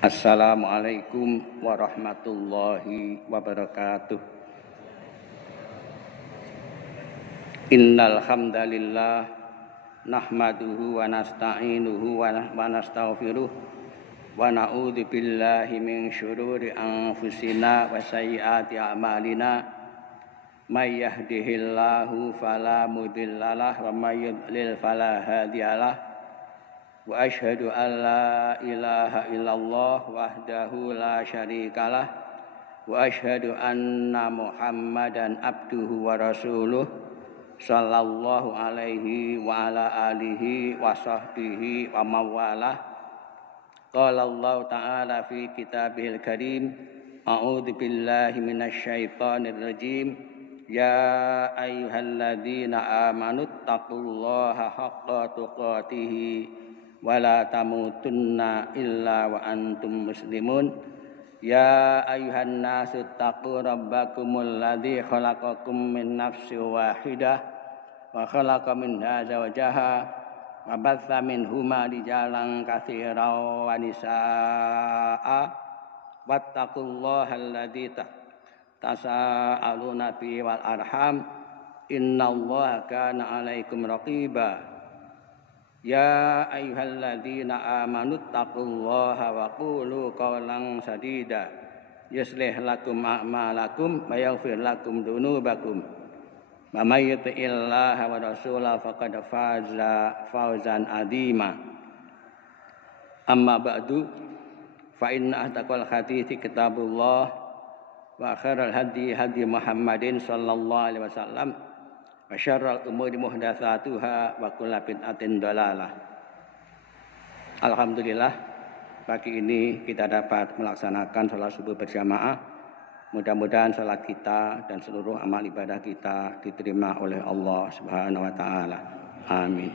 Assalamualaikum warahmatullahi wabarakatuh. Innal hamdalillah nahmaduhu wa nasta'inuhu wa nastaghfiruh wa na'udzu billahi min syururi anfusina wa sayyiati a'malina. May yahdihillahu fala mudhillalah wa may yudlil fala hadiyalah. Wa asyhadu an la ilaha illallah wahdahu la syarikalah wa asyhadu anna Muhammadan abduhu wa rasuluh sallallahu alaihi wa ala alihi wa sahbihi wa mawalah. Qala Allah ta'ala fi kitabihil karim, a'udzu billahi minasy syaithanir rajim. Ya ayyuhalladzina amanu taqullaha haqqa tuqatih wala tamutunna illa wa antum muslimun. Ya ayuhan nasu taqu rabbakumul ladzi khalaqakum min nafsin wahidah wa khalaqa minha zawjaha wa batha minhuma rijalan katsiran wa nisaa'a wattaqullaha alladzi tasaaluna bihi wal arham innallaha kana 'alaikum raqiba. Ya ayyuhalladzina amanu taqullaha wa qulu qawlan sadida yuslih lakum a'malakum wa yaghfir lakum dzunubakum wa may yuti'illaha wa rasulahu faqad faza fawzan 'azima. Amma ba'du, fa inna ahtaqal hadithi kitabullah wa khairal hadi hadi Muhammadin sallallahu alaihi wasallam wa syarrul umuri muhdatsatuha wa kullu bid'atin dhalalah. Alhamdulillah, pagi ini kita dapat melaksanakan salat subuh berjamaah. Mudah-mudahan salat kita dan seluruh amal ibadah kita diterima oleh Allah Subhanahu wa taala. Amin.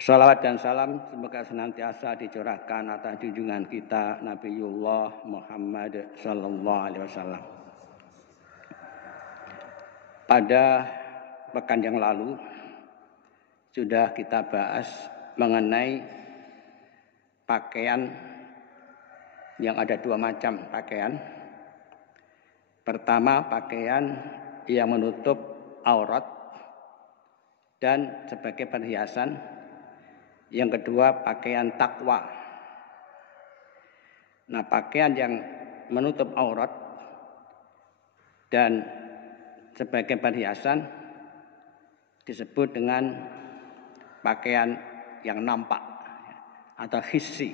Salawat dan salam semoga senantiasa dicurahkan atas junjungan kita Nabiullah Muhammad sallallahu alaihi wasallam. Pada pekan yang lalu sudah kita bahas mengenai pakaian yang ada dua macam pakaian. Pertama, pakaian yang menutup aurat dan sebagai perhiasan. Yang kedua, pakaian takwa. Nah, pakaian yang menutup aurat dan sebagai perhiasan disebut dengan pakaian yang nampak atau hissi,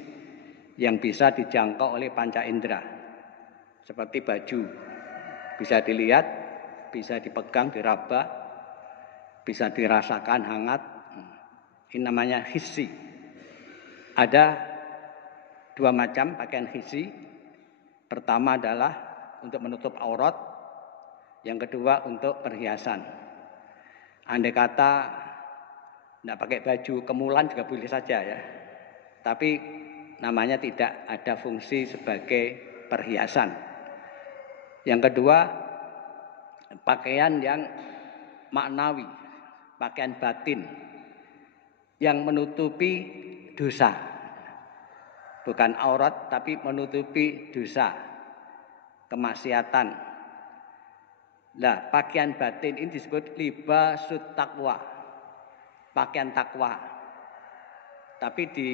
yang bisa dijangkau oleh panca indera, seperti baju, bisa dilihat, bisa dipegang, diraba, bisa dirasakan hangat. Ini namanya hissi. Ada dua macam pakaian hissi. Pertama adalah untuk menutup aurat, yang kedua untuk perhiasan. Andai kata tidak pakai baju kemulan juga boleh saja ya, tapi namanya tidak ada fungsi sebagai perhiasan. Yang kedua, pakaian yang maknawi, pakaian batin yang menutupi dosa, bukan aurat tapi menutupi dosa, kemaksiatan. Nah, pakaian batin ini disebut libasut taqwa, pakaian takwa. Tapi di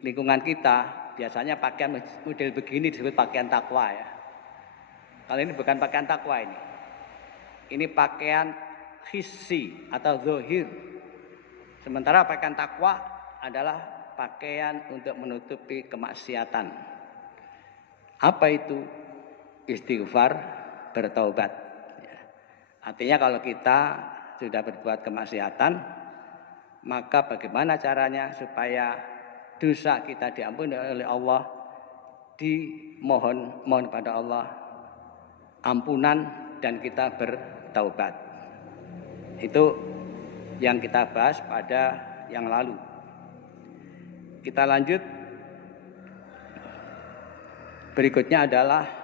lingkungan kita biasanya pakaian model begini disebut pakaian takwa ya. Kalau ini bukan pakaian takwa ini. Ini pakaian hissi atau zahir. Sementara pakaian takwa adalah pakaian untuk menutupi kemaksiatan. Apa itu? Istighfar, bertaubat. Artinya kalau kita sudah berbuat kemaksiatan, maka bagaimana caranya supaya dosa kita diampuni oleh Allah? Mohon pada Allah ampunan dan kita bertaubat. Itu yang kita bahas pada yang lalu. Kita lanjut. Berikutnya adalah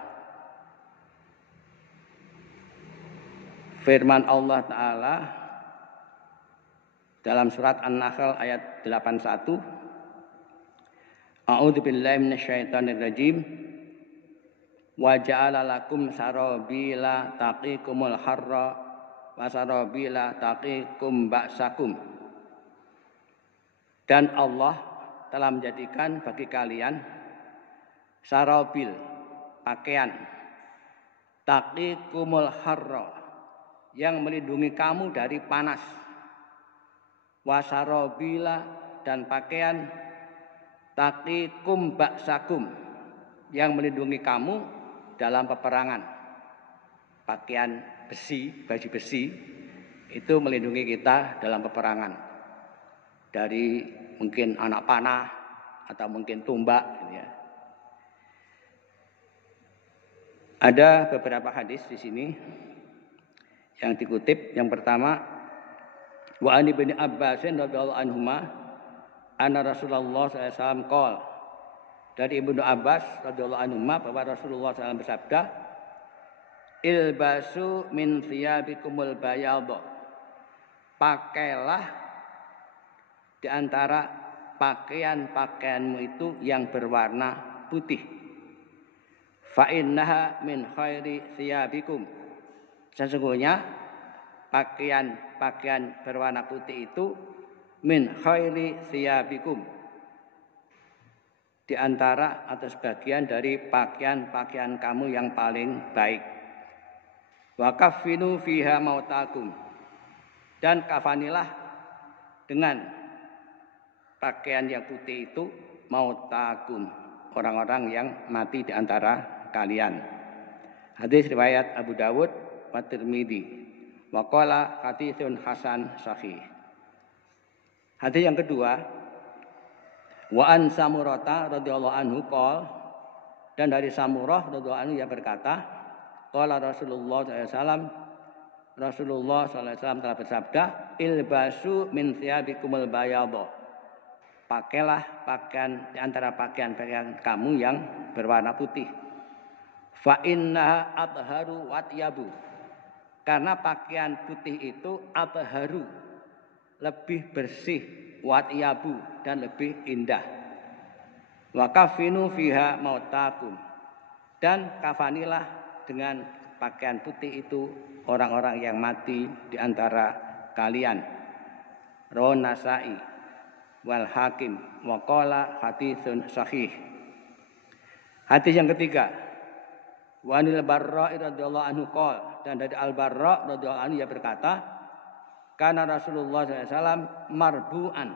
firman Allah Ta'ala dalam surat An-Nahl ayat 81. A'udzu billahi minasyaitonir rajim. Wa ja'ala lakum sarabila taqikumul harra wa sarabila taqikum ba'sakum. Dan Allah telah menjadikan bagi kalian sarabil, pakaian, taqikumul harra, yang melindungi kamu dari panas, wa sarabila, dan pakaian taqikum ba'sakum, yang melindungi kamu dalam peperangan. Pakaian besi, baju besi itu melindungi kita dalam peperangan dari mungkin anak panah atau mungkin tombak gitu ya. Ada beberapa hadis di sini yang dikutip. Yang pertama, wa an ibni Abbasin radhiyallahu anhuma anna Rasulullah sallallahu alaihi wasallam qol. Dari Ibnu Abbas radhiyallahu anhuma bahwa Rasulullah SAW bersabda, ilbasu min thiyabikumul bayadha. Pakailah di antara pakaian-pakaianmu itu yang berwarna putih. Fa innaha min khairi thiyabikum. Sesungguhnya pakaian-pakaian berwarna putih itu min khairi thiyabikum, di antara atau sebagian dari pakaian-pakaian kamu yang paling baik. Wa kaffinu fiha mautakum. Dan kafanilah dengan pakaian yang putih itu mautakum, orang-orang yang mati di antara kalian. Hadis riwayat Abu Dawud wa Tirmidzi. Wa qala haditsun hasan sahih. Hadis yang kedua, wa an Samurata radhiyallahu anhu qol, dan dari Samurah radhiyallahu anhu yang berkata, qala Rasulullah sallallahu alaihi wasallam, Rasulullah sallallahu alaihi wasallam telah bersabda, ilbasu min thiyabikumul bayadha. Pakailah pakaian di antara pakaian-pakaian kamu yang berwarna putih. Fa innaha atharu watyabu. Karena pakaian putih itu atharu, lebih bersih, watyabu, dan lebih indah. Wa kafinu fiha mautakum. Dan kafanilah dengan pakaian putih itu orang-orang yang mati di antara kalian. Rawan Nasa'i wal Hakim wa qala haditsun sahih. Hadis yang ketiga, wa anil Barra radhiyallahu anhu qol, dan dari Al Barra radhiyallahu anhu ia berkata, kana Rasulullah sallallahu alaihi wasallam marbu'an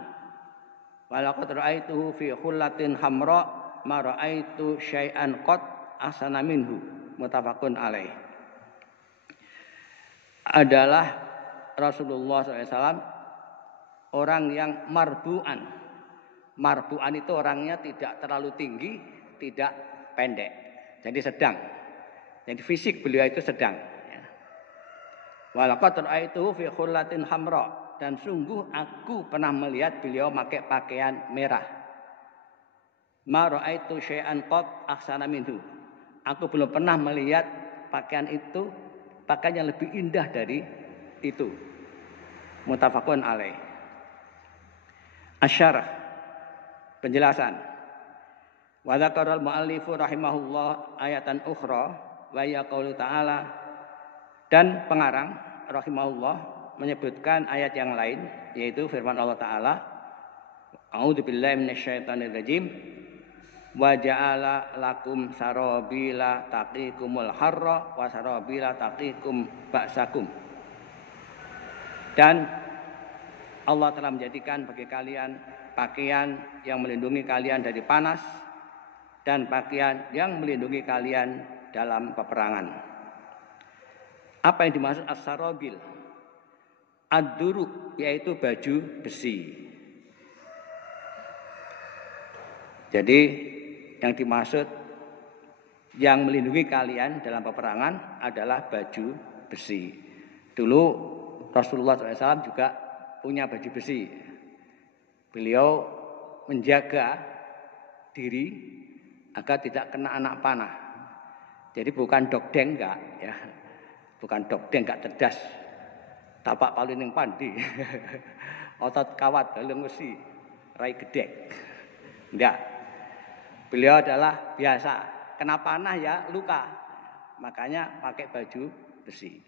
wa laqad ra'aituhu fi khullatin hamra ma ra'aitu syai'an qad ahsana minhu, muttafaqun alaih. Adalah Rasulullah sallallahu alaihi wasallam orang yang marbu'an. Marbu'an itu orangnya tidak terlalu tinggi, tidak pendek. Jadi sedang. Jadi fisik beliau itu sedang. Walaqad ra'aituhu fi khullatin hamra, dan sungguh aku pernah melihat beliau pakai pakaian merah. Ma ra'aitu syai'an qad ahsana minhu. Aku belum pernah melihat pakaian itu, pakaian yang lebih indah dari itu. Muttafaqun alaih. Asyarah, penjelasan. Wa dzakara al-muallifu rahimahullah ayatan ukhra wa ya qaulu ta'ala, dan pengarang rahimahullah menyebutkan ayat yang lain, yaitu firman Allah Ta'ala, a'udzu billahi minasyaitonir rajim, wa ja'ala lakum sarabila taqikumul harra wa sarabila taqikum ba'sakum. Dan Allah telah menjadikan bagi kalian pakaian yang melindungi kalian dari panas dan pakaian yang melindungi kalian dalam peperangan. Apa yang dimaksud as-sarabil? Ad-duru, yaitu baju besi. Jadi yang dimaksud yang melindungi kalian dalam peperangan adalah baju besi. Dulu Rasulullah SAW juga punya baju besi. Beliau menjaga diri agar tidak kena anak panah. Jadi bukan dokdeng enggak ya. Bukan dokdeng enggak cerdas. Tapak paling ning pandi. Otot kawat balung wesi, rai gedek. Enggak. Beliau adalah biasa kena panah ya luka, makanya pakai baju besi.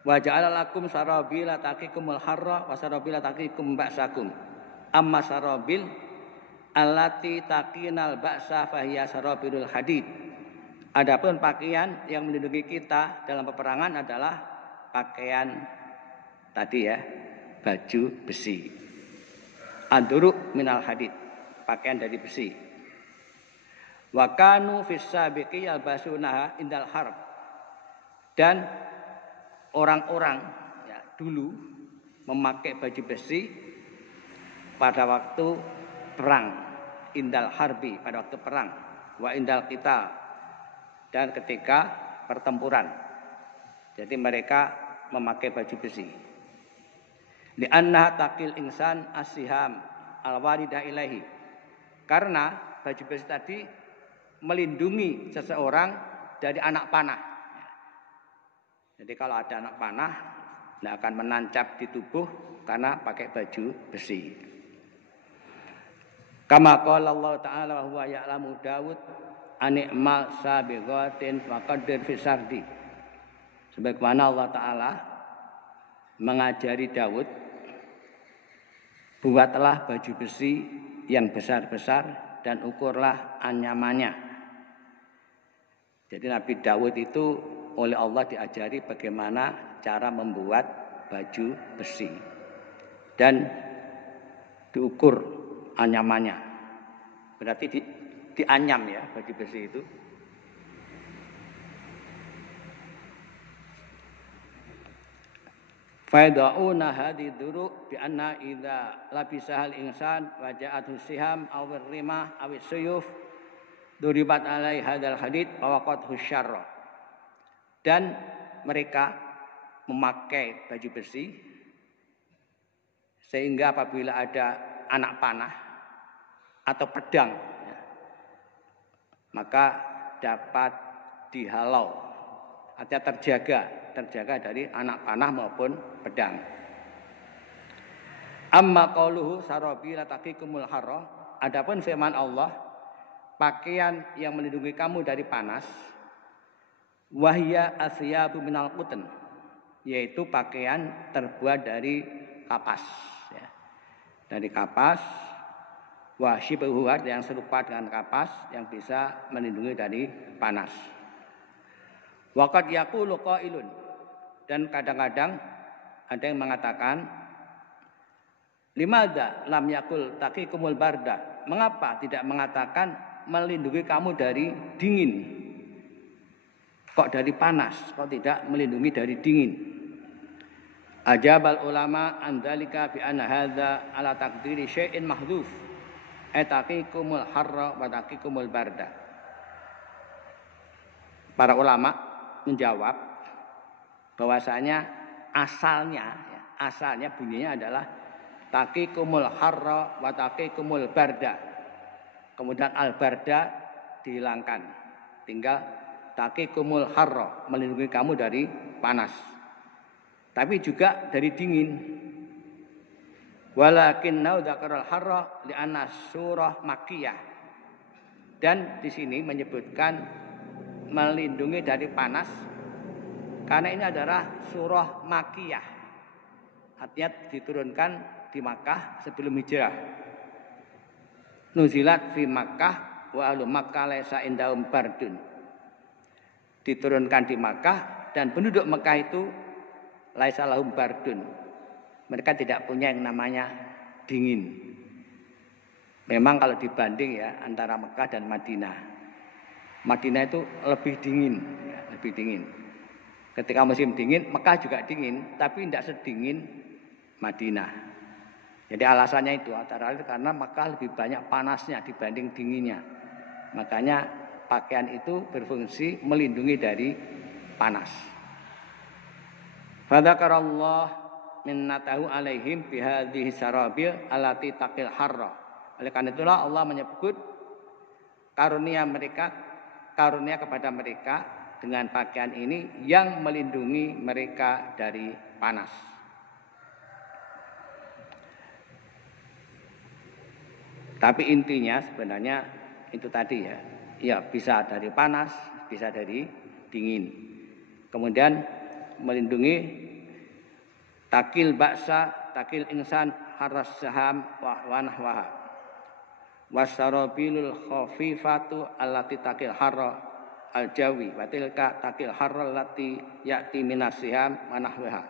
Wa ja'ala lakum sarabila taqikumul harra wa sarabila taqikum ba'sakum. Amma sarabil allati taqinal ba'sa fahiya sarabilul hadid. Adapun pakaian yang melindungi kita dalam peperangan adalah pakaian tadi ya, baju besi. Anduruk minal hadid, pakaian dari besi. Wa kanu fis sabiqi yalbasunaha indal harb. Dan orang-orang ya, dulu memakai baju besi pada waktu perang, indal harbi, pada waktu perang, wa indal qital, dan ketika pertempuran. Jadi mereka memakai baju besi. Li'annaha taqil insan as-siham al-waridah ilaihi. Karena baju besi tadi melindungi seseorang dari anak panah. Jadi kalau ada anak panah tidak akan menancap di tubuh karena pakai baju besi. Kama qala Allah Ta'ala wa huwa ya'lamu Daud ani'mal sabighatin faqaddir fi sardi. Sebagaimana Allah Ta'ala mengajari Daud, buatlah baju besi yang besar-besar dan ukurlah anyamannya. Jadi Nabi Daud itu oleh Allah diajari bagaimana cara membuat baju besi dan diukur anyamannya. Berarti dianyam ya baju besi itu. Faida'una hadhi duru bi anna idza labisahal insan wa ja'athu siham aw rimah aw suyuf duribat alai hadal hadid wa waqathu syarra. Dan mereka memakai baju besi sehingga apabila ada anak panah atau pedang ya, maka dapat dihalau, artinya terjaga dari anak panah maupun pedang. Amma qauluhu sarabila taqikumul harra, adapun firman Allah, pakaian yang melindungi kamu dari panas, wahya asyabu minal qutn, yaitu pakaian terbuat dari kapas ya. Dari kapas, wahsyibuhat yang serupa dengan kapas yang bisa melindungi dari panas. Waqad yaqulu qailun, dan kadang-kadang ada yang mengatakan, limadza lam yaqul taqikumul barda, mengapa tidak mengatakan melindungi kamu dari dingin? Kok dari panas, kok tidak melindungi dari dingin? Ajabal ulama an dzalika bi anna hadza ala taqdiri syai'in mahdhuf, taqikumul harra wa taqikumul barda. Para ulama menjawab bahwasanya asalnya bunyinya adalah taqikumul harra wa taqikumul barda. Kemudian al-barda dihilangkan, tinggal taqikumul harra, melindungi kamu dari panas, tapi juga dari dingin. Walakinnau dzakarul harra li'anna surah makkiyah. Dan di sini menyebutkan melindungi dari panas karena ini adalah surah makkiyah, artinya diturunkan di Makkah sebelum hijrah. Nuzilat fi Makkah wa ahlu Makkah laisa indahum bardun, diturunkan di Makkah dan penduduk Makkah itu laisa lahum bardun, mereka tidak punya yang namanya dingin. Memang kalau dibanding ya antara Makkah dan Madinah itu lebih dingin ya, lebih dingin. Ketika musim dingin Makkah juga dingin, tapi tidak sedingin Madinah. Jadi alasannya itu antara lain karena Makkah lebih banyak panasnya dibanding dinginnya. Makanya pakaian itu berfungsi melindungi dari panas. Fadzakarallah minnatahu alaihim bihadhihi sarabil allati taqil harra. Oleh karena itulah Allah menyebut karunia kepada mereka dengan pakaian ini yang melindungi mereka dari panas. Tapi intinya sebenarnya itu tadi ya. Ya bisa dari panas, bisa dari dingin. Kemudian melindungi takil baksa, takil insan, haras saham, wanahwaha. Wasarabilul khafifatu allati takil harra al-jawi. Watilka takil harra allati ya'ti minasiham wanahwaha.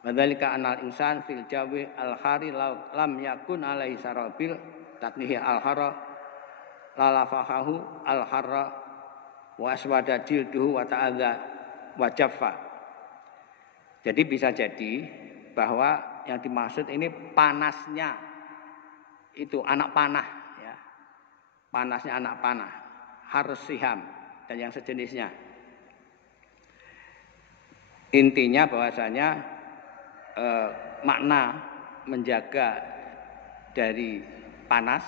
Wadhalika anal insan fil jawi al-hari lam yakun alaihi sarabil taknihi al-harra lalafahahu al-harra wa aswada jilduhu wa ta'adha wa jaffa. Jadi bisa jadi bahwa yang dimaksud ini panasnya itu anak panah ya. Panasnya anak panah, harus siham dan yang sejenisnya. Intinya bahwasanya makna menjaga dari panas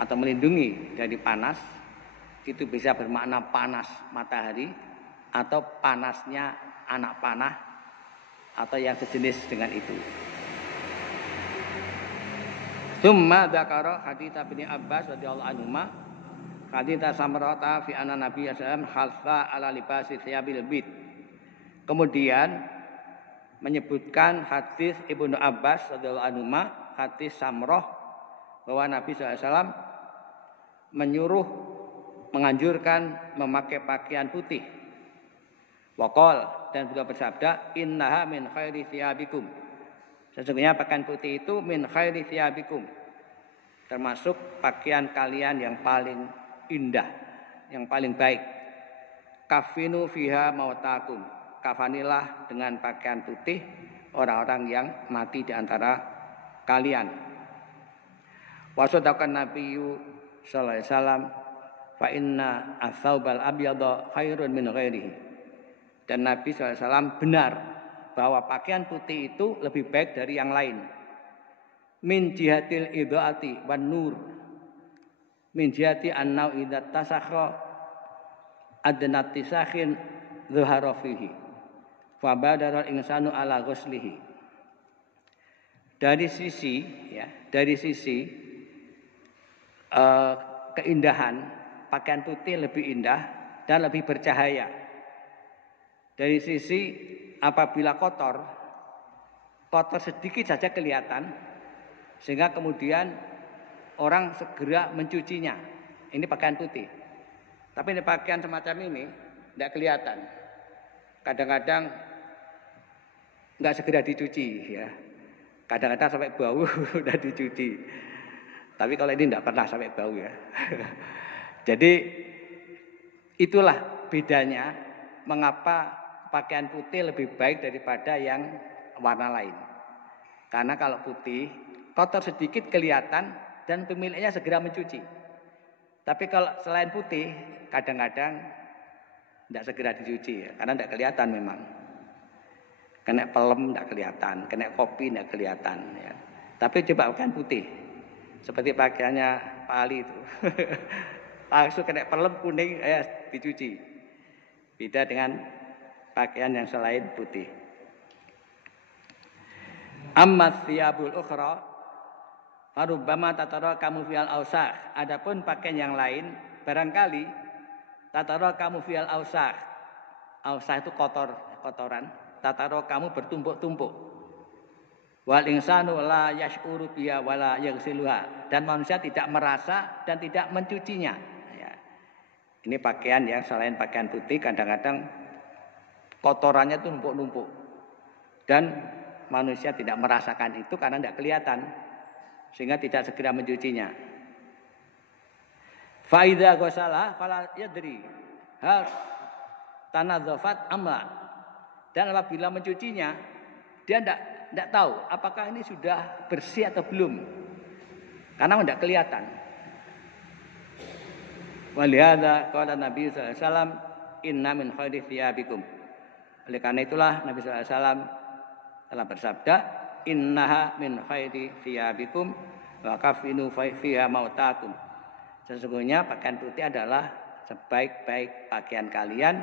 atau melindungi dari panas itu bisa bermakna panas matahari atau panasnya anak panah atau yang sejenis dengan itu. Tsumma dzakara hadits Ibnu Abbas radhiyallahu anhuma hadits Samrata fi anna Nabi sallallahu alaihi wasallam khalfa ala libasi thiyabil bid. Kemudian menyebutkan hadis Ibnu Abbas radhiyallahu anhuma, hadis Samrah bahwa Nabi sallallahu alaihi wasallam menyuruh menganjurkan memakai pakaian putih. Waqal dan beliau bersabda innaha min khairi thiyabikum. Sesungguhnya pakaian putih itu min khairi thiyabikum. Termasuk pakaian kalian yang paling indah, yang paling baik. Kafinu fiha mautakum. Kafanilah dengan pakaian putih orang-orang yang mati di antara kalian. Wa sadaqan nabiyyu sallallahu alaihi wasallam fa inna ats-tsaubal abyadha khairun min ghairihi. Dan Nabi SAW benar bahwa pakaian putih itu lebih baik dari yang lain. Min jihatil idhaati wan nur. Min jihati annau idza tasakha adnat tisakhin dhuhara fihi. Fa badara insanu ala ghuslihi. Dari sisi keindahan, pakaian putih lebih indah dan lebih bercahaya. Dari sisi apabila kotor sedikit saja kelihatan, sehingga kemudian orang segera mencucinya. Ini pakaian putih. Tapi ini pakaian semacam ini tidak kelihatan. Kadang-kadang nggak segera dicuci, ya. Kadang-kadang sampai bau udah dicuci. Tapi kalau ini tidak pernah sampai bau ya. Jadi itulah bedanya mengapa pakaian putih lebih baik daripada yang warna lain. Karena kalau putih, kotor sedikit kelihatan dan pemiliknya segera mencuci. Tapi kalau selain putih, kadang-kadang tidak segera dicuci ya, karena tidak kelihatan memang. Kena pelem tidak kelihatan, kena kopi tidak kelihatan. Ya. Tapi coba pakaian putih, seperti pakaiannya Pak Ali itu. Langsung kena pelem kuning, dicuci. Beda dengan pakaian yang selain putih. Amma thiyabul ukhra farubbama tatara kamu fial ausakh. Adapun pakaian yang lain barangkali tatara kamu fial ausakh. Ausakh itu kotoran. Tatara kamu bertumpuk-tumpuk. Wal insanu la yash'uru biha wala yaghsiluha. Dan manusia tidak merasa dan tidak mencucinya. Ya. Ini pakaian yang selain pakaian putih kadang-kadang kotorannya itu numpuk-numpuk. Dan manusia tidak merasakan itu karena tidak kelihatan. Sehingga tidak segera mencucinya. Fa idza ghasala fala yadri hal tanadzafat amla. Dan apabila mencucinya, dia tidak tahu apakah ini sudah bersih atau belum. Karena tidak kelihatan. Walihada qala Nabi sallallahu alaihi wasallam inna min khairi thiyabikum. Oleh karena itulah Nabi SAW telah bersabda, innaha min khairi thiyabikum wa kafinu fiha mautakum. Sesungguhnya pakaian putih adalah sebaik-baik pakaian kalian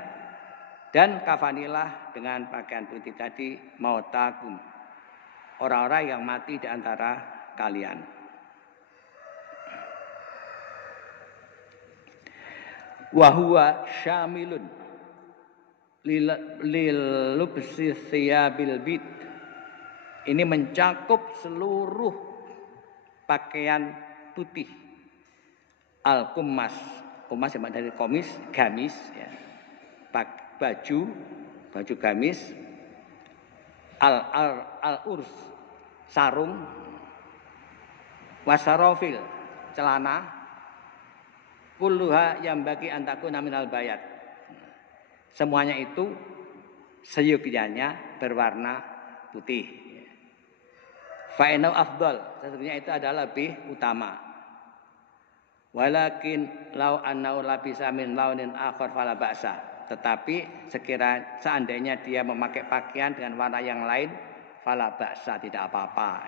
dan kafanilah dengan pakaian putih tadi mautakum. Orang-orang yang mati di antara kalian. Wa huwa syamilun lilubsi thiyabil bid. Ini mencakup seluruh pakaian putih. Al-kummas, kummas yang dari komis, gamis ya. Baju gamis. Al-urs, sarung. Wasarofil, celana. Kulluha yang bagi antakuna minal bayat. Semuanya itu seyogyanya berwarna putih. Fa'inau afdal, sesungguhnya itu adalah lebih utama. Walakin lau annau labisa min launin akhar fala ba'sa. Tetapi seandainya dia memakai pakaian dengan warna yang lain, fala ba'sa, tidak apa-apa.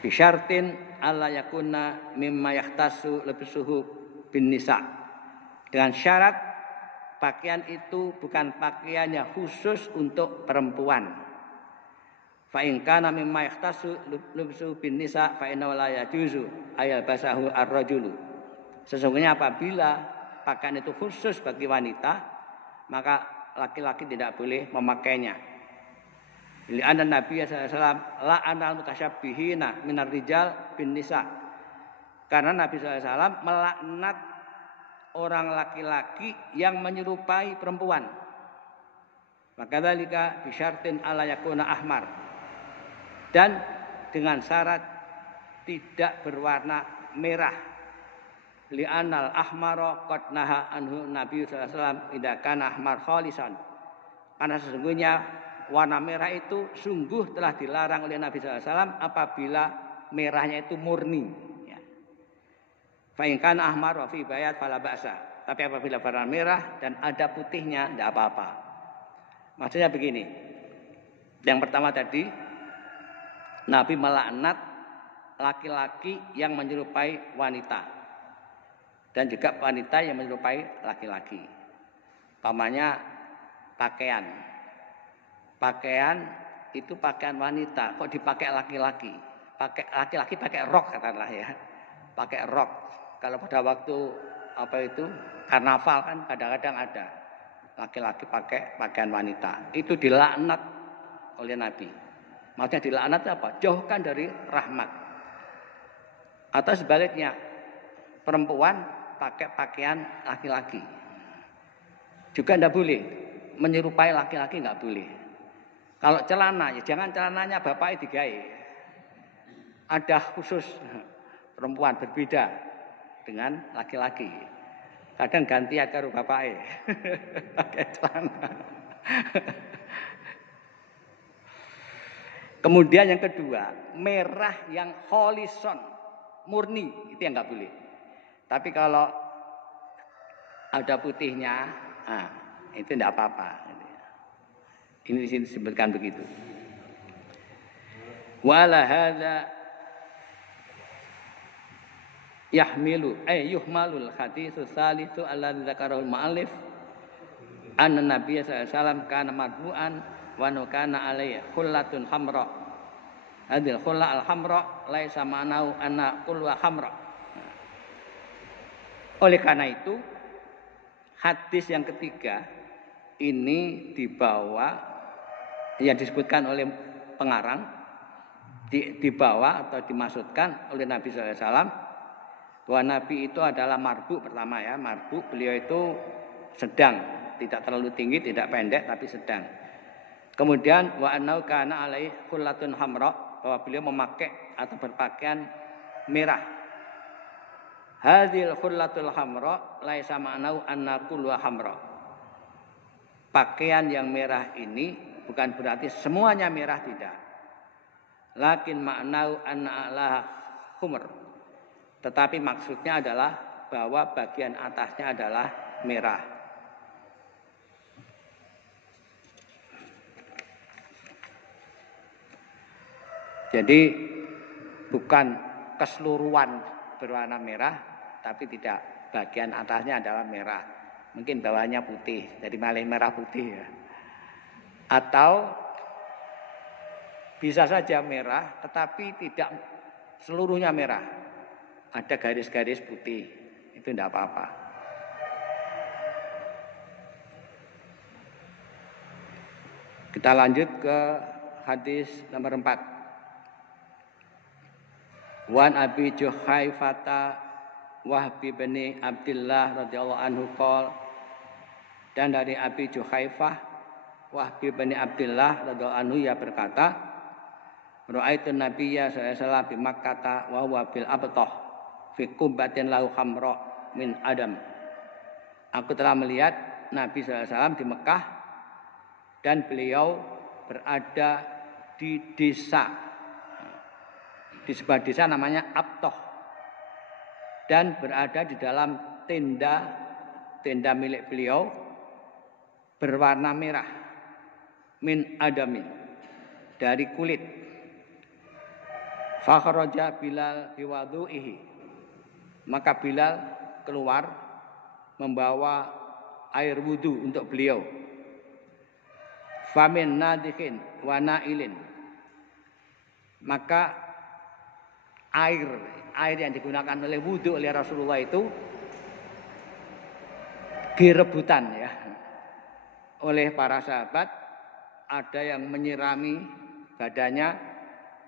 Bisyartin alla yakuna mimma yahtasu lebsuhu bin nisa. Dengan syarat pakaian itu bukan pakaian yang khusus untuk perempuan. Fa in kana mimma yahtasu lebsuhu bin nisa fa inna la yajuzu ayal basahu ar-rajulu. Sesungguhnya apabila pakaian itu khusus bagi wanita, maka laki-laki tidak boleh memakainya. Li anna Nabi sallallahu alaihi wasallam la'anal mutasyabbihina minar rijal bin nisa. Karena Nabi sallallahu alaihi wasallam melaknat orang laki-laki yang menyerupai perempuan. Maka dzalika bisyartin alla yakuna ahmar. Dan dengan syarat tidak berwarna merah. Li'anal ahmara qad naha anhu Nabi sallallahu alaihi wasallam idza kana ahmar khalisan. Karena sesungguhnya warna merah itu sungguh telah dilarang oleh Nabi sallallahu alaihi wasallam apabila merahnya itu murni ya. Fa in kana ahmar wa fi bayat fala ba'sa. Tapi apabila warna merah dan ada putihnya tidak apa-apa. Maksudnya begini. Yang pertama tadi Nabi melaknat laki-laki yang menyerupai wanita dan juga wanita yang menyerupai laki-laki. Pamannya pakaian itu pakaian wanita, kok dipakai laki-laki? Laki-laki pakai rok katakanlah ya, pakai rok. Kalau pada waktu karnaval kan kadang-kadang ada laki-laki pakai pakaian wanita, itu dilaknat oleh Nabi. Maksudnya dilaknat apa? Jauhkan dari rahmat. Atau sebaliknya, perempuan pakai pakaian laki-laki. Juga tidak boleh. Menyerupai laki-laki tidak boleh. Kalau celana, ya jangan celananya bapaknya digawe. Ada khusus perempuan berbeda dengan laki-laki. Kadang ganti karo bapaknya. Pakai celana. Kemudian yang kedua, merah yang kholison, murni, itu yang enggak boleh. Tapi kalau ada putihnya, itu enggak apa-apa. Ini di sini disebutkan begitu. Wala hadza yuhmalul haditsu salisu alladzi dzakarahu al-mu'allif anna Nabiy sallallahu alaihi wasallam kana madbu'an wa kana alaihi khullatun hamra. Hadil khulla al-hamra laisa ma'nau anna kullu hamra. Oleh karena itu hadis yang ketiga ini dibawa yang disebutkan oleh pengarang dibawa atau dimaksudkan oleh Nabi sallallahu alaihi wasallam bahwa Nabi itu adalah marbu pertama ya, marbu beliau itu sedang, tidak terlalu tinggi, tidak pendek tapi sedang. Kemudian wa annau kana alaihi khullatun hamra, bahwa beliau memakai atau berpakaian merah. Hadhil khullatul hamra laisa ma'nau anna kullu hamra. Pakaian yang merah ini bukan berarti semuanya merah, tidak. Lakin ma'nau anna alaha khumr. Tetapi maksudnya adalah bahwa bagian atasnya adalah merah. Jadi bukan keseluruhan berwarna merah, tapi tidak, bagian atasnya adalah merah. Mungkin bawahnya putih, jadi malah merah putih ya. Atau bisa saja merah, tetapi tidak seluruhnya merah. Ada garis-garis putih, itu tidak apa-apa. Kita lanjut ke hadis nomor 4. Wan Abi Juhaifata Wahb bin Abdullah radhiyallahu anhu qol, dan dari Abi Juhaifah Wahb bin Abdullah radhiyallahu anhu ia berkata, ra'aitu nabiyya sallallahu alaihi wasallam di Makkah wa huwa bil abtah fi qubbatin lahu khamra min adam. Aku telah melihat Nabi sallallahu alaihi wasallam di Mekah dan beliau berada di desa, di sebuah desa namanya Abtoh, dan berada di dalam tenda milik beliau berwarna merah min adamin, dari kulit. Fakharaja Bilal biwudu'ihi, maka Bilal keluar membawa air wudu untuk beliau. Famin nadikhin wa nailin, maka air yang digunakan oleh wudu oleh Rasulullah itu direbutan ya oleh para sahabat. Ada yang menyirami badannya,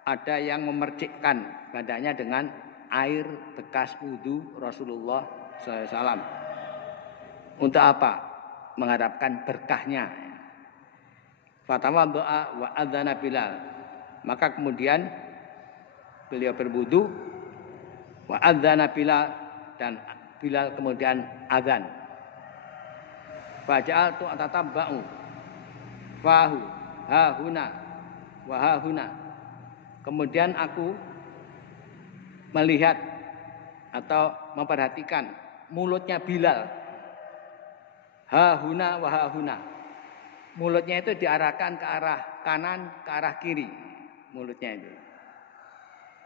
ada yang memercikkan badannya dengan air bekas wudu Rasulullah SAW. Untuk apa? Mengharapkan berkahnya. Fatawaddo'a wa adzana Bilal, maka kemudian beliau berwudu, wa adzana Bilal, dan Bilal kemudian azan. Faja'altu atatabba'u fahu hahuna wa hahuna, kemudian aku melihat atau memperhatikan mulutnya Bilal, hahuna wa hahuna. Mulutnya itu diarahkan ke arah kanan, ke arah kiri. Mulutnya itu.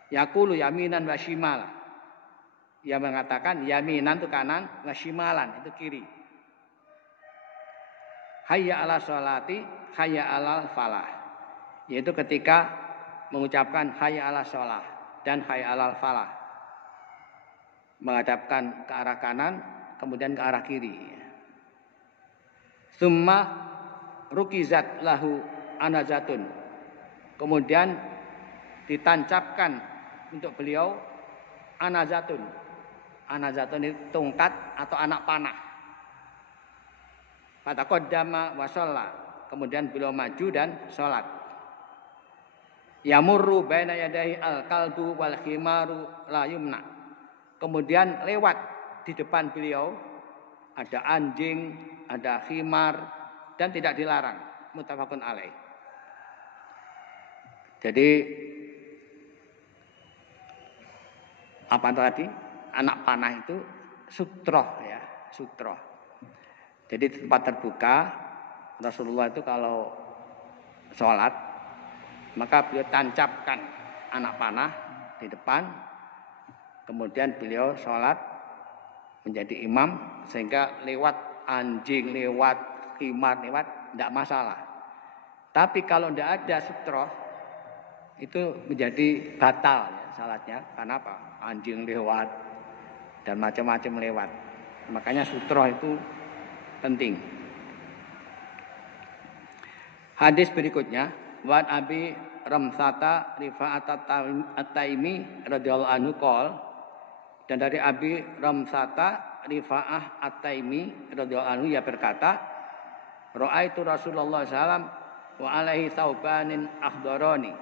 Yaqulu yaminan wa shimal. Ia mengatakan yaminan itu kanan, wa shimalan itu kiri. Hayya ala sholati, hayya ala falah. Yaitu ketika mengucapkan hayya ala sholah dan hayya ala falah. Menghadapkan ke arah kanan, kemudian ke arah kiri. Summa rukizat lahu anazatun, kemudian ditancapkan untuk beliau anazatun. Anazatun itu tongkat atau anak panah. Fataqaddama wa shalla, kemudian beliau maju dan sholat. Yamurru baina yadayhi al-kalbu wal khimaru la yumna, kemudian lewat di depan beliau ada anjing, ada khimar, dan tidak dilarang. Muttafaqun alaih. Jadi apa tadi? Anak panah itu sutroh ya, sutroh. Jadi di tempat terbuka Rasulullah itu kalau sholat, maka beliau tancapkan anak panah di depan, kemudian beliau sholat menjadi imam, sehingga lewat anjing, lewat khimar, lewat tidak masalah. Tapi kalau tidak ada sutroh, itu menjadi batal ya, salatnya. Karena apa? Anjing lewat dan macam-macam lewat. Makanya sutroh itu penting. Hadis berikutnya, wan Abi Ramsata Rifa'at At-Taimi radhiyallahu anhu qol, dan dari Abi Ramsata Rifa'ah At-Taimi radhiyallahu anhu ia berkata, ra'aitu Rasulullah sallallahu wa alaihi thawbanin akhdharani,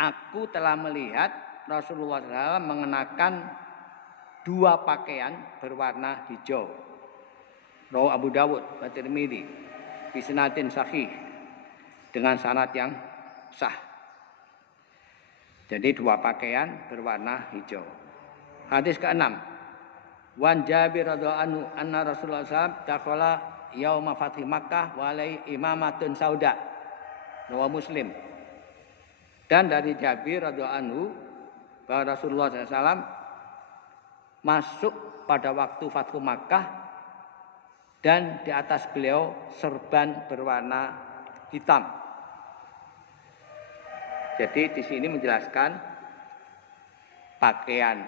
aku telah melihat Rasulullah SAW mengenakan dua pakaian berwarna hijau. Rawahu Abu Dawud wa Tirmidzi bi sanadin sahih, dengan sanad yang sah. Jadi dua pakaian berwarna hijau. Hadis ke-6. Wan Jabir radhiyallahu anhu anna Rasulullah SAW dakhala yauma fathi Makkah wa alaihi imamatun sauda. Rawahu Muslim. Dan dari Jabir radhiyallahu anhu bahwa Rasulullah SAW masuk pada waktu Fathu Makkah dan di atas beliau serban berwarna hitam. Jadi di sini menjelaskan pakaian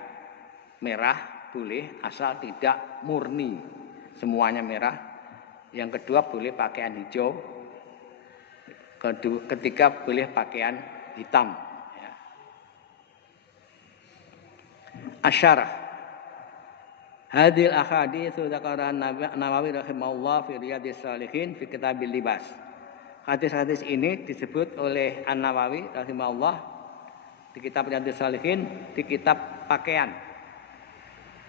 merah boleh asal tidak murni semuanya merah. Yang kedua boleh pakaian hijau ketika boleh pakaian hitam. Ya. Asyarah. Hadil ahaditsu dzakara Nawawi rahimahullah fi Riyadhis Shalihin fi Kitabil Libas. Hadis-hadis ini disebut oleh An-Nawawi rahimahullah di kitab Riyadhis Shalihin di kitab pakaian.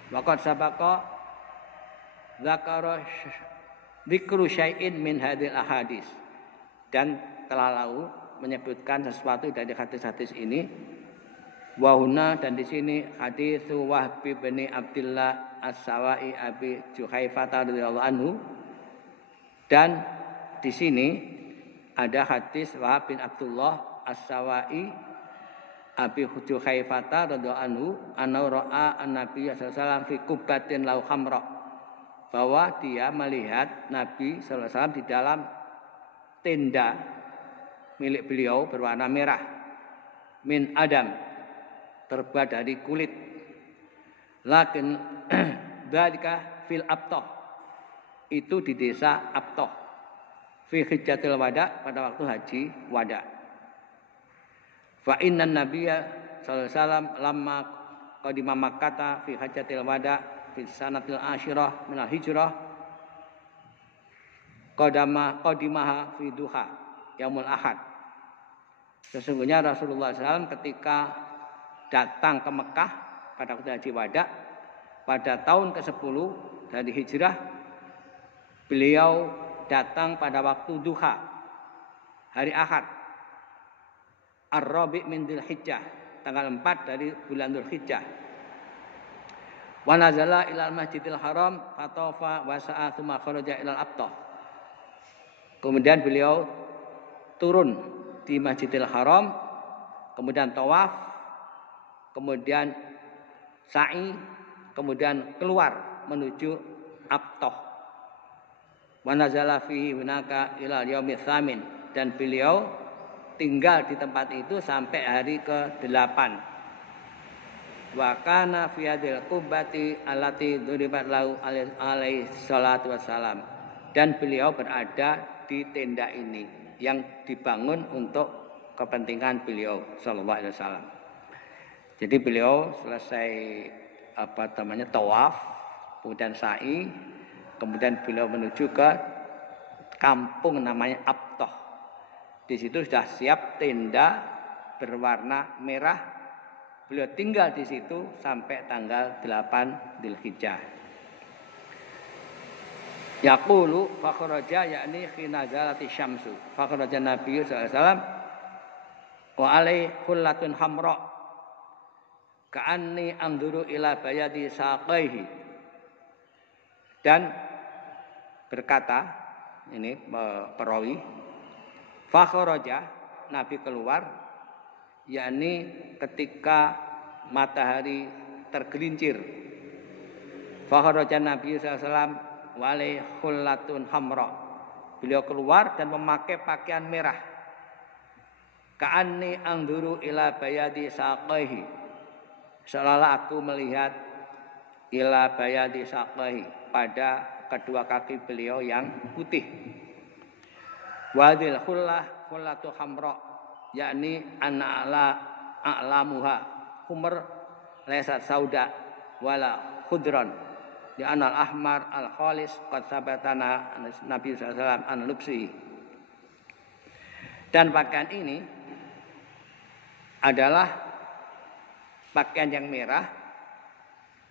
Waqad sabaqa dzakara dzikru syai'in min hadil ahadits, dan telah lalu menyebutkan sesuatu dari hadis-hadis ini. Wahuna, dan di sini hadis Wahb bin Abdullah As-Sawai Abi Juhaifah radhiyallahu anhu, dan di sini ada hadis Wahb bin Abdullah As-Sawai Abi Juhaifah radhiyallahu anhu anna ra'a an-nabiy sallallahu alaihi wasallam fi kubbatin lau khamra, bahwa dia melihat Nabi sallallahu alaihi wasallam di dalam tenda milik beliau berwarna merah min adam, terbuat dari kulit. Lakin dzalika fil Abtah, itu di desa Abtah, fi hijjatil wada, pada waktu haji wada. Fa innan nabiyya sallallahu alaihi wasallam lamma qadima Makkah fi hajjatil wada fi sanatil asyirah min al-hijrah qadimaha fi duha yaumul ahad. Sesungguhnya Rasulullah SAW ketika datang ke Mekah pada waktu haji wada pada tahun ke-10 dari hijrah, beliau datang pada waktu duha hari Ahad Ar-Rabi' min Dzulhijjah, tanggal 4 dari bulan Dzulhijjah. Wa nazala ilal Masjidil Haram fatafa wa sa'a tsumma kharaja ilal Abtah. Kemudian beliau turun di Masjidil Haram, kemudian tawaf, kemudian sa'i, kemudian keluar menuju Abtah. Wa nazala fihi hunaka ila yaumil tsamin, dan beliau tinggal di tempat itu sampai hari ke-8. Wa kana fi hadhil qubbati allati duribat lahu alaihi salatu wassalam, dan beliau berada di tenda ini yang dibangun untuk kepentingan beliau sallallahu alaihi wasallam. Jadi beliau selesai tawaf, kemudian sa'i, kemudian beliau menuju ke kampung namanya Abtah. Di situ sudah siap tenda berwarna merah. Beliau tinggal di situ sampai tanggal 8 Dzulhijjah. Yaqulu fakhraja, yakni khina zalati syamsu. Fakhraja Nabi sallallahu alaihi wasallam wa alaihi khullatun hamra ka'anni anzuru ila bayadi saqaihi, dan berkata ini perawi, fakhraja, Nabi keluar, yakni ketika matahari tergelincir. Fakhraja Nabi sallallahu alaihi wasallam wa alaihi khullatun hamra, beliau keluar dan memakai pakaian merah. Ka'anni anzuru ila bayadi saqaihi, seolah aku melihat ila bayadi saqaihi, pada kedua kaki beliau yang putih. Wadil khullatu hamra, yakni a'lamuha humr laysat sauda wala khudran, di anal ahmar al khalis qad sabatana Nabi sallallahu alaihi wasallam an lubsi. Dan pakaian ini adalah pakaian yang merah.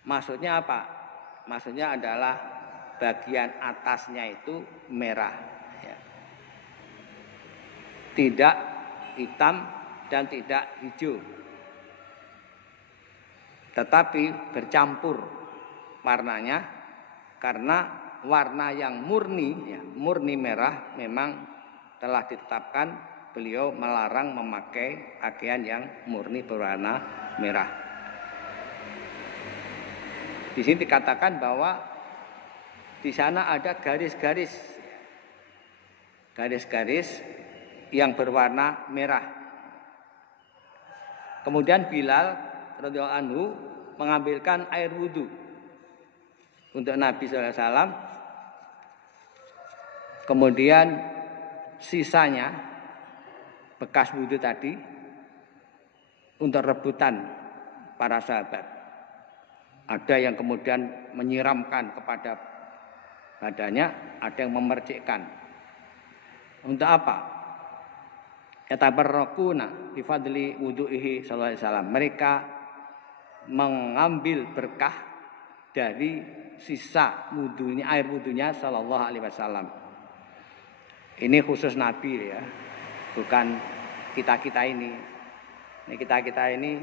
Maksudnya apa? Maksudnya adalah bagian atasnya itu merah, ya. Tidak hitam dan tidak hijau, tetapi bercampur warnanya, karena warna yang murni, ya, murni merah memang telah ditetapkan. Beliau melarang memakai pakaian yang murni berwarna merah. Di sini dikatakan bahwa di sana ada garis-garis yang berwarna merah. Kemudian Bilal radhiyallahu anhu mengambilkan air wudu untuk Nabi sallallahu alaihi wasallam. Kemudian sisanya bekas wudhu tadi untuk rebutan para sahabat. Ada yang kemudian menyiramkan kepada badannya, ada yang memercikkan. Untuk apa? Yatabarrakuna bifadli wudu'ihi sallallahu alaihi wasallam. Mereka mengambil berkah dari sisa wudunya, air wudunya sallallahu alaihi wasallam. Ini khusus Nabi ya, bukan kita-kita ini. Ini kita-kita ini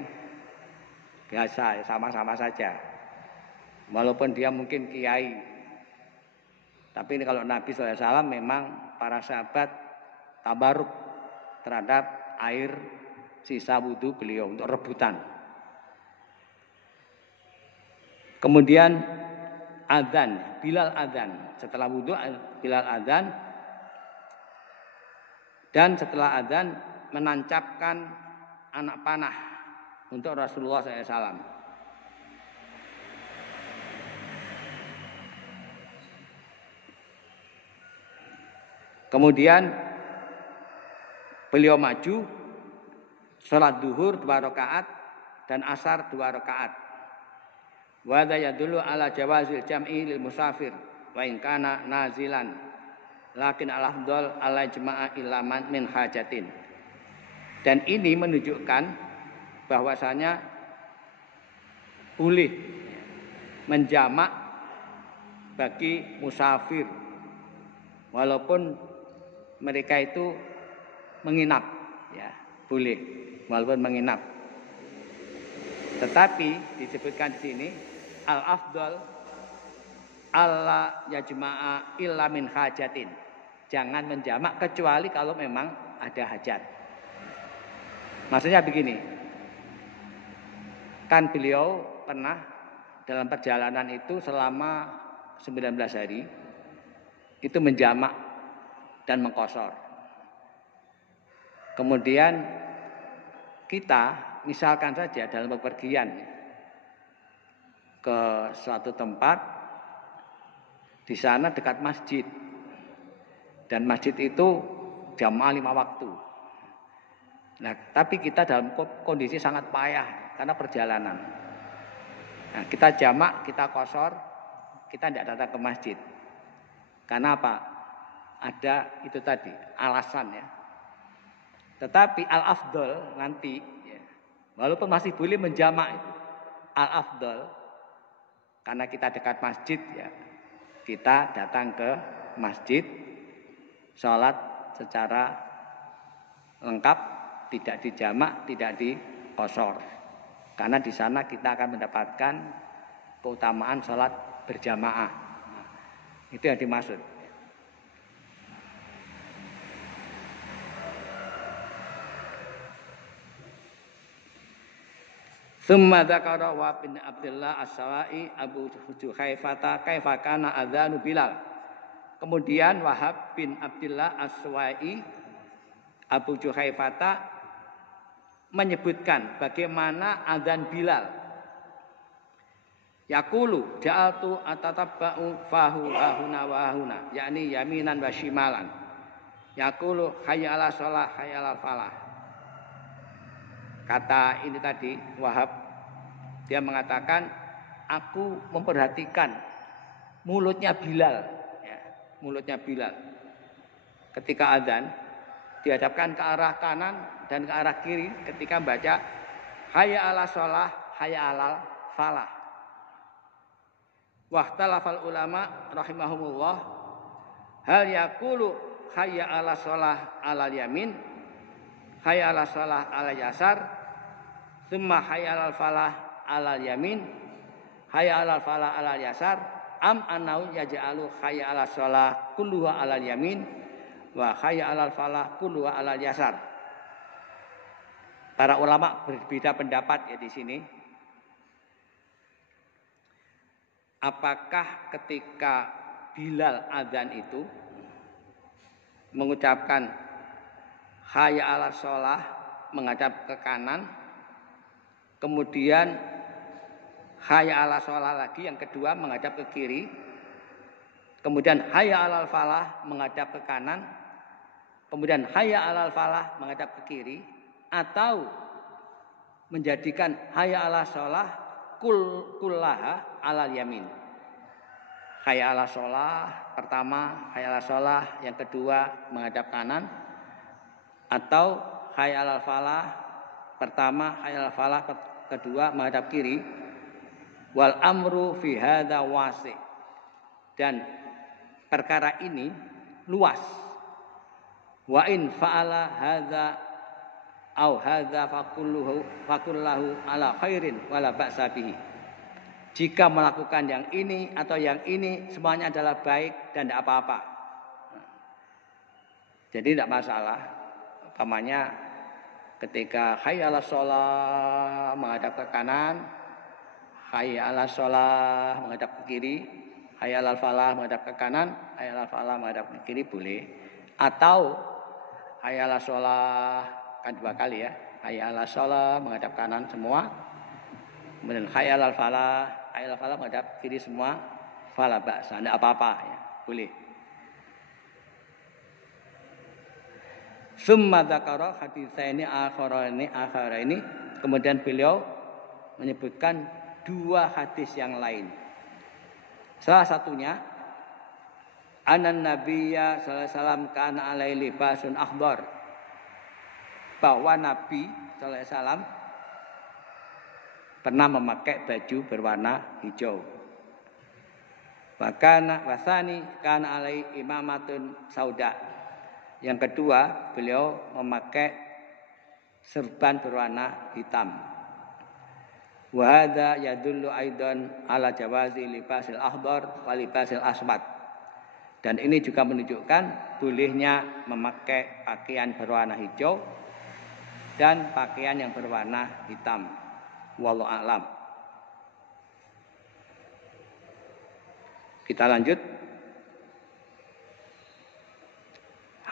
biasa, sama-sama saja. Walaupun dia mungkin kiai. Tapi ini kalau Nabi sallallahu alaihi wasallam memang para sahabat tabaruk terhadap air sisa wudu beliau untuk rebutan. Kemudian adzan, Bilal adzan. Setelah wudu Bilal adzan, dan setelah adzan menancapkan anak panah untuk Rasulullah SAW. Kemudian beliau maju sholat duhur 2 rakaat dan asar 2 rakaat. Wa hadza yadullu ala jawazil jam'i lil musafir wa in kana nazilan lakin al afdal ala jama'a illa min hajatin. Dan ini menunjukkan bahwasanya boleh menjamak bagi musafir walaupun mereka itu menginap, ya boleh walaupun menginap. Tetapi disebutkan di sini al-afdal alla yajma'a illa min hajatin. Jangan menjamak kecuali kalau memang ada hajat. Maksudnya begini. Kan beliau pernah dalam perjalanan itu selama 19 hari itu menjamak dan mengqashar. Kemudian kita misalkan saja dalam bepergian ke suatu tempat, di sana dekat masjid, dan masjid itu jamaah 5 waktu. Nah, tapi kita dalam kondisi sangat payah karena perjalanan. Nah, kita jamak, kita qashar, kita tidak datang ke masjid. Karena apa? Ada itu tadi alasan ya. Tetapi al-afdal nanti ya, walaupun masih boleh menjamak itu, al-afdal karena kita dekat masjid ya, kita datang ke masjid, sholat secara lengkap, tidak dijamak, tidak diqashar. Karena di sana kita akan mendapatkan keutamaan sholat berjamaah. Nah, itu yang dimaksud. Tsumma dzakara wa bin Abdullah As-Sawa'i Abu Juhaifata kaifa kana adzanu Bilal. Kemudian Wahab bin Abdullah As-Sawa'i Abu Juhaifata menyebutkan bagaimana adzan Bilal. Yaqulu ja'altu atatabba'u fahu ahuna wa ahuna, yakni yaminan wa shimalan. Yaqulu hayya 'ala shalah hayya 'ala falah. Kata ini tadi Wahab, dia mengatakan aku memperhatikan mulutnya Bilal ya, mulutnya Bilal ketika adzan dihadapkan ke arah kanan dan ke arah kiri ketika baca hayya 'ala shalah hayya 'alal falah. Wahtalafal ulama rahimahumullah hal yaqulu hayya 'ala shalah 'alal yamin hayya 'ala shalah 'alal yasar, tsumma hayya 'alal falah 'alal yamin, hayya 'alal falah 'alal yasar, am anau yaj'alu hayya 'ala shalah kulluha 'alal yamin wa hayya 'alal falah kulluha 'alal yasar. Para ulama berbeda pendapat ya di sini. Apakah ketika Bilal adzan itu mengucapkan hayya 'ala shalah menghadap ke kanan, kemudian hayya 'ala shalah lagi yang kedua menghadap ke kiri, kemudian hayya 'alal falah menghadap ke kanan, kemudian hayya 'alal falah menghadap ke kiri, atau menjadikan hayya 'alas shalah kullaha 'alal yamin. Hayya 'alas shalah pertama, hayya 'alas shalah yang kedua menghadap kanan, atau hayya 'alal falah pertama, hayya 'alal falah kedua menghadap kiri. Wal amru fi hadza wasi', dan perkara ini luas. Wa in fa'ala hadza au hadza fakullahu ala khairin wala ba'sa bihi. Jika melakukan yang ini atau yang ini semuanya adalah baik dan tidak apa-apa. Jadi tidak masalah. Umpamanya ketika hayya 'alas shalah menghadap ke kanan, hayya 'alas shalah menghadap ke kiri, hayya 'alal falah menghadap ke kanan, hayya 'alal falah menghadap ke kiri boleh. Atau hayya 'alas shalah kan dua kali ya. Hayya 'alas shalah menghadap kanan semua. Kemudian hayya 'alal falah menghadap kiri semua. Fala ba'sa, tidak apa-apa ya, boleh. Summa dzakara haditsaini akharaini, kemudian beliau menyebutkan dua hadis yang lain. Salah satunya anan nabiyya sallallahu alaihi wasallam kana alaihi libasun akhdar, bahwa Nabi sallallahu alaihi wasallam pernah memakai baju berwarna hijau. Wakana wasani kana alaihi imamatun sauda. Yang kedua, beliau memakai serban berwarna hitam. Wa hadza yadullu aidan ala jawazi libasil akhdar wa libasil aswad. Dan ini juga menunjukkan bolehnya memakai pakaian berwarna hijau dan pakaian yang berwarna hitam. Wallahu a'lam. Kita lanjut.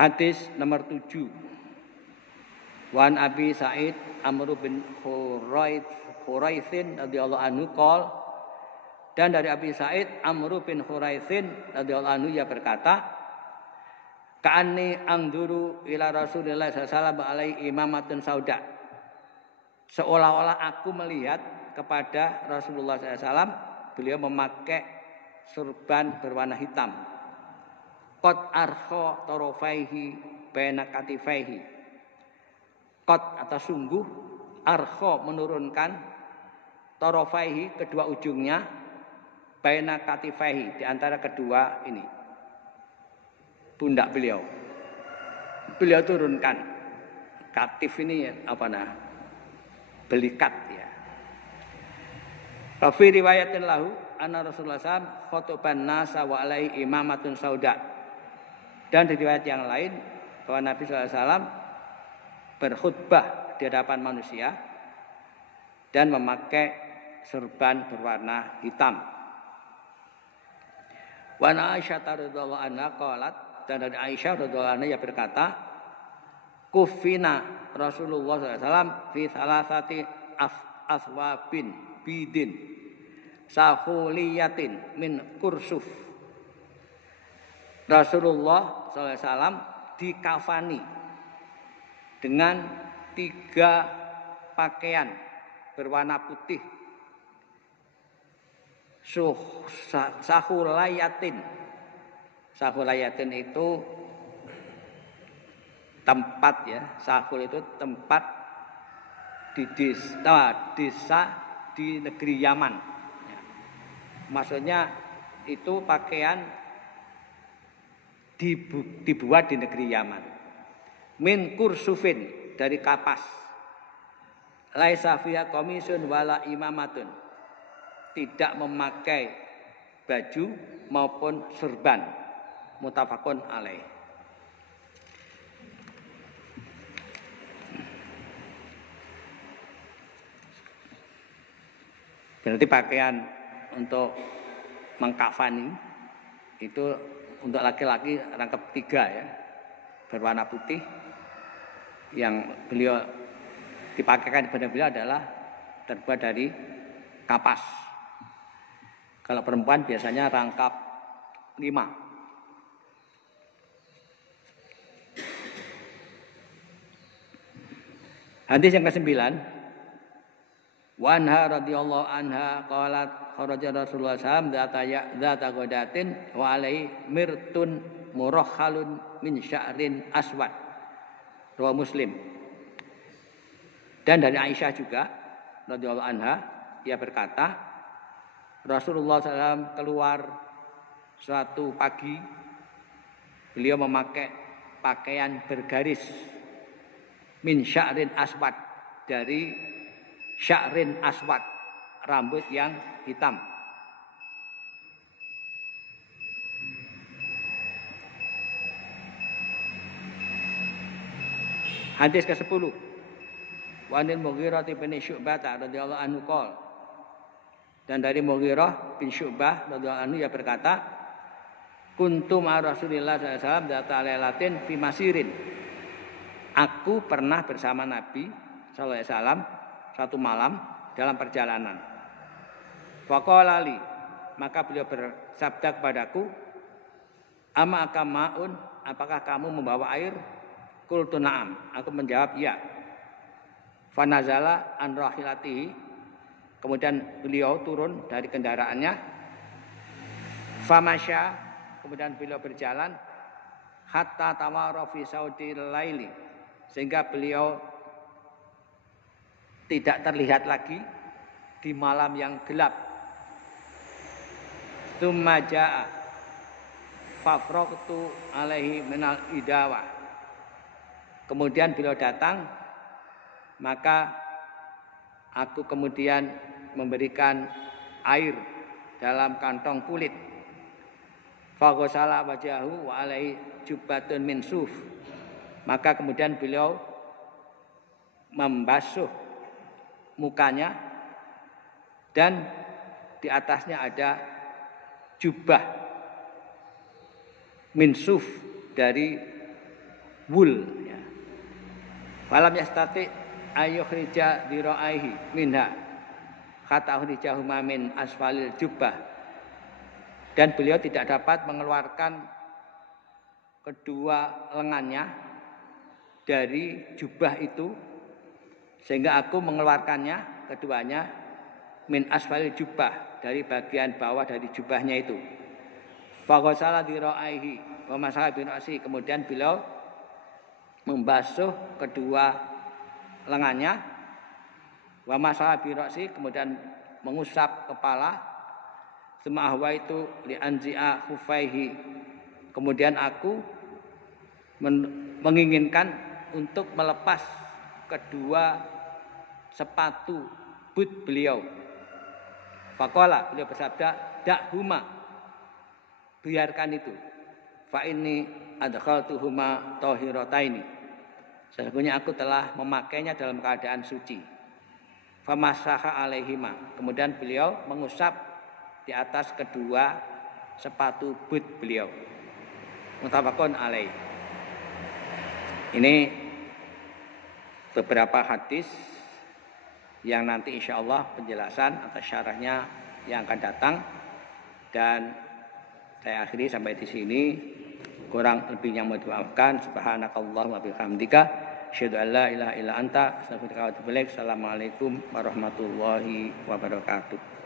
Hadis nomor 7. Wan Abi Sa'id Amr bin Khuraitsin radhiyallahu anhu qol, dan dari Abi Sa'id Amr bin Khuraitsin radhiyallahu anhu ia berkata, ka'anni anzuru ila Rasulillah sallallahu alaihi wasallam alaihi imamatun sauda. Seolah-olah aku melihat kepada Rasulullah sallallahu alaihi wasallam, beliau memakai surban berwarna hitam. Qad arkha tarafaihi baina katifaihi. Qad atau sungguh, arkha menurunkan, tarafaihi kedua ujungnya, baina katifaihi di antara kedua ini pundak beliau. Beliau turunkan. Katif ini apa nah? Belikat ya. Fa fi riwayatin lahu anna Rasulullah SAW khotoban nasa wa alaihi imamatun sauda. Dan di riwayat yang lain bahwa Nabi SAW berkhutbah di hadapan manusia dan memakai serban berwarna hitam. Wa Aisyah radhiyallahu anha qalat, dan dari Aisyah radhiyallahu anha ia berkata, kufina Rasulullah SAW fi salasati aswabin bidin sahuliyatin min kursuf. Rasulullah SAW dikafani dengan 3 pakaian berwarna putih. Sahulayatin. Sahulayatin itu tempat ya. Sahul itu tempat di desa di negeri Yaman. Maksudnya itu pakaian dibuat di negeri Yaman. Min kursufin, dari kapas. Laisa fiha qamisun wala imamatun. Tidak memakai baju maupun serban. Muttafaqun alaih. Berarti pakaian untuk mengkafani itu untuk laki-laki rangkap 3 ya, berwarna putih. Yang beliau dipakaikan kepada beliau adalah terbuat dari kapas. Kalau perempuan biasanya rangkap 5. Hadis yang ke-9. Wa anha radhiyallahu anha qalat kharaja Rasulullah sallallahu alaihi wasallam dzata ghadatin wa alaihi mirtun murakhalun min sya'rin aswad. Riwayat Muslim. Dan dari Aisyah juga radhiyallahu anha, dia berkata, Rasulullah SAW keluar suatu pagi, beliau memakai pakaian bergaris min sya'rin aswad, dari sya'rin aswad, rambut yang hitam. Hadis ke-10. Wa anil Mughirah bin Syu'bah radhiyallahu anhu qol. Dan dari Mughirah bin Syu'bah radhiyallahu anhu ia berkata, kuntu ma Rasulillah sallallahu alaihi wasallam dzata lailatin fi masirin. Aku pernah bersama Nabi sallallahu alaihi wasallam satu malam dalam perjalanan. Faqala li, maka beliau bersabda kepadaku, ama akamaun, apakah kamu membawa air? Qultu na'am, aku menjawab ya. Fanazala an rahilatihi, kemudian beliau turun dari kendaraannya. Famasya, kemudian beliau berjalan hatta tawara fi saudil laili, sehingga beliau tidak terlihat lagi di malam yang gelap. Tsumma jaa fafraqtu alaihi minal idawa. Kemudian beliau datang, maka aku kemudian memberikan air dalam kantong kulit. Faghasala wajahu wa alaihi jubbatun min suf. Maka kemudian beliau membasuh mukanya dan di atasnya ada jubah min suf, dari wul. Falam yastati ayyukhrija diraihi minha kata ukhrijahuma min asfalil jubbah. Dan beliau tidak dapat mengeluarkan kedua lengannya dari jubah itu, sehingga aku mengeluarkannya keduanya min asfalil jubbah, dari bagian bawah dari jubahnya itu. Faghasala diraihi wa masaha bi ra'si, kemudian beliau membasuh kedua lengannya, wa masaha bi ra'si, kemudian mengusap kepala. Semahwa itu li anzi'a khufaihi, kemudian aku menginginkan untuk melepas kedua sepatu boot beliau. Faqala, beliau bersabda, da'huma, biarkan itu. Fa inni adkhaltuhuma tahirataini, sesungguhnya aku telah memakainya dalam keadaan suci. Famasaha alaihima, kemudian beliau mengusap di atas kedua sepatu boot beliau. Muttafaqun alaih. Ini beberapa hadis yang nanti insyaallah penjelasan atau syarahnya yang akan datang, dan saya akhiri sampai di sini. Kurang lebihnya mohon dimaafkan. Subhanakallahumma wa bihamdika asyhadu an la ilaha illa anta astaghfiruka wa atubu ilaik. Assalamualaikum warahmatullahi wabarakatuh.